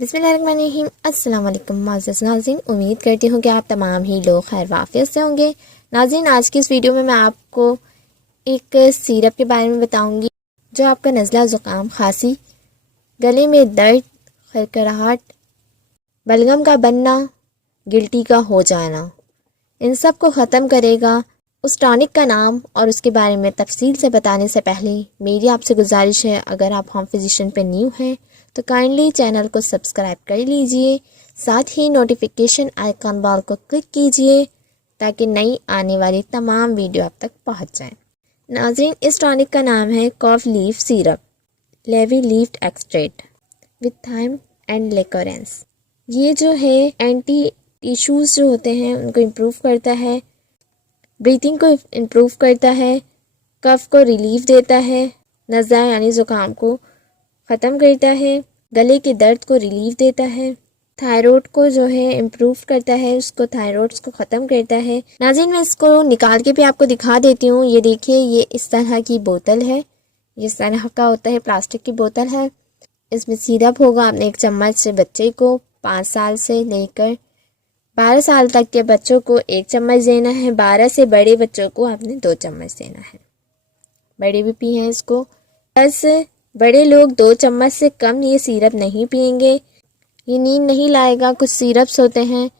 बिस्मिल्लाहिर्रहमानिर्रहीम। अस्सलाम वालेकुम मोअज़्ज़ज़ नाज़रीन, उम्मीद करती हूँ कि आप तमाम ही लोग खैर वाफ़ियत से होंगे। नाज़रीन, आज की इस वीडियो में मैं आपको एक सिरप के बारे में बताऊँगी जो आपका नज़ला, ज़ुकाम, खांसी, गले में दर्द, खरखराहट, बलगम का बनना, गिल्टी का हो जाना, इन सब को ख़त्म करेगा। उस टॉनिक का नाम और उसके बारे में तफसील से बताने से पहले मेरी आपसे गुजारिश है, अगर आप होम फिजिशियन पे न्यू हैं तो काइंडली चैनल को सब्सक्राइब कर लीजिए, साथ ही नोटिफिकेशन आइकॉन बॉल को क्लिक कीजिए ताकि नई आने वाली तमाम वीडियो आप तक पहुंच जाएं। नाज़रीन, इस टॉनिक का नाम है cough leaf syrup ivy leaf extract with thyme and liquorice. ये जो है एंटी टिश्यूज़ जो होते हैं उनको इम्प्रूव करता है, ब्रीथिंग को इम्प्रूव करता है, कफ को रिलीफ देता है, नज़ला यानी ज़ुकाम को ख़त्म करता है, गले के दर्द को रिलीफ देता है, थायराइड को जो है इम्प्रूव करता है, उसको थायराइड को ख़त्म करता है। नाज़रीन, मैं इसको निकाल के भी आपको दिखा देती हूँ। ये देखिए, ये इस तरह की बोतल है, ये इस तरह का होता है, प्लास्टिक की बोतल है। इसमें सिरप होगा। आपने 1 चम्मच से बच्चे को 5 साल से लेकर 12 साल तक के बच्चों को 1 चम्मच देना है। 12 से बड़े बच्चों को आपने 2 चम्मच देना है। बड़े भी पिए इसको। बस बड़े लोग 2 चम्मच से कम ये सिरप नहीं पिएंगे। ये नींद नहीं लाएगा। कुछ सिरप्स होते हैं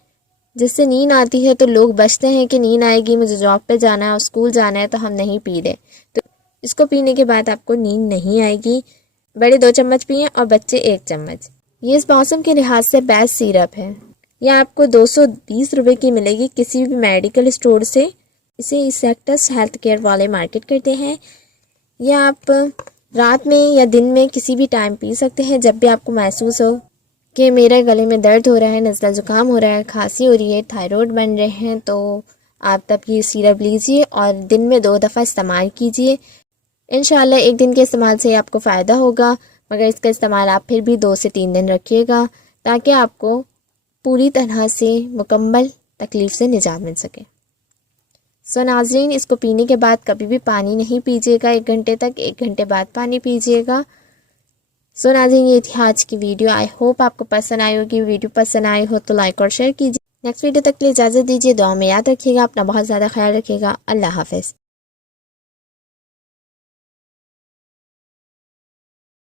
जिससे नींद आती है तो लोग बचते हैं कि नींद आएगी, मुझे जॉब पे जाना है और स्कूल जाना है, तो हम नहीं पी रहे। तो इसको पीने के बाद आपको नींद नहीं आएगी। बड़े 2 चम्मच पिए और बच्चे 1 चम्मच। ये इस मौसम के लिहाज से बेस्ट सिरप है। यह आपको 220 रुपये की मिलेगी किसी भी मेडिकल स्टोर से। इसे इंसेक्टस हेल्थ केयर वाले मार्केट करते हैं। यह आप रात में या दिन में किसी भी टाइम पी सकते हैं, जब भी आपको महसूस हो कि मेरे गले में दर्द हो रहा है, नज़ला ज़ुकाम हो रहा है, खांसी हो रही है, थायराइड बन रहे हैं, तो आप तब ये सिरप लीजिए और दिन में 2 दफ़ा इस्तेमाल कीजिए। इंशाल्लाह 1 दिन के इस्तेमाल से आपको फ़ायदा होगा, मगर इसका इस्तेमाल आप फिर भी 2 से 3 दिन रखिएगा ताकि आपको पूरी तरह से मुकम्मल तकलीफ़ से निजात मिल सके। सो नाज़रीन, इसको पीने के बाद कभी भी पानी नहीं पीजिएगा 1 घंटे तक। 1 घंटे बाद पानी पीजिएगा। सो नाज़रीन, ये थी आज की वीडियो। आई होप आपको पसंद आई होगी। वीडियो पसंद आई हो तो लाइक और शेयर कीजिए। नेक्स्ट वीडियो तक के लिए इजाज़त दीजिए। दुआ में याद रखिएगा, अपना बहुत ज़्यादा ख्याल रखिएगा। अल्लाह हाफ़िज़।